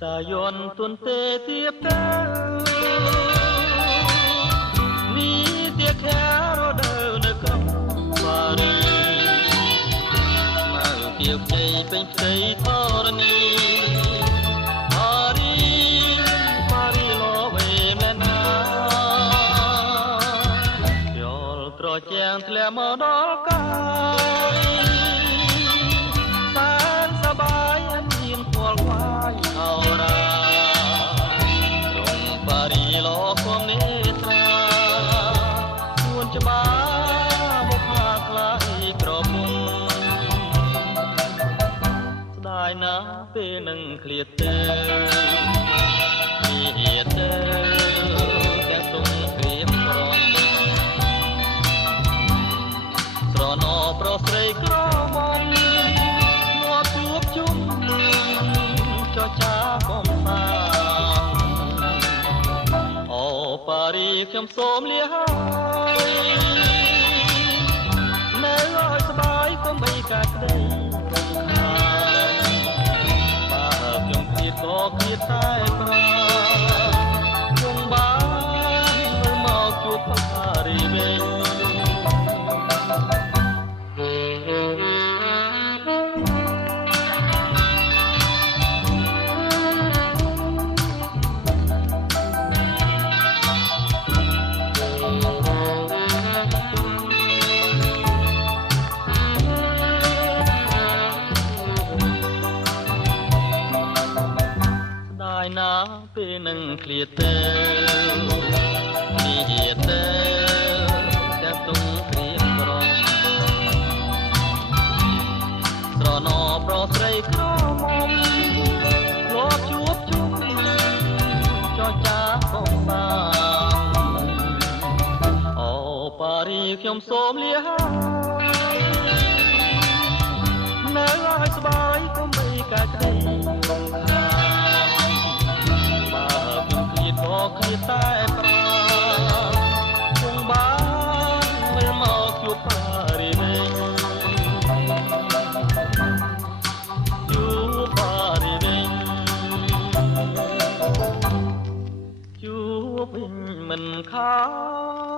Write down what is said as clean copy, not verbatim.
សាយន្តទុនទេទៀបដើនេះទៀខារដើនៅក្រុងបារីមកគៀវជ័យពេញផ្ទៃធរណីបារីលោវេមែនណាយោលត្រជាងធ្លាក់មកដល់កាយណាពេលនឹងឃ្លាតទៅឃ្លាតទៅតែទុំព្រៀមប្រងស្រណោប្រុសស្រីក្រមុំមកជួបជុំចចាកំសាអូប៉ារីខ្ញុំសូមលាហើយនៅឲ្យស្បែកកុំបីកាត់ក្តីក៏គៀតតែប្រាគង់បានមកជួបបារីវិញណាពេលនឹងឃ្លាតទៅនេះទៅតែទុំព្រៀមប្រងស្រណោប្រុសស្រីក្រមុំលោកជួបជុំចចាកំសាអូប៉ារីខ្ញុំសូមលាហើយនៅឲ្យស្បែកកុំបីកាច់ក្តីក៏ឃ្លាតតែប្រាគង់បានវិលមកជួបបារីវិញជួបបារីវិញជួបវិញមិនខា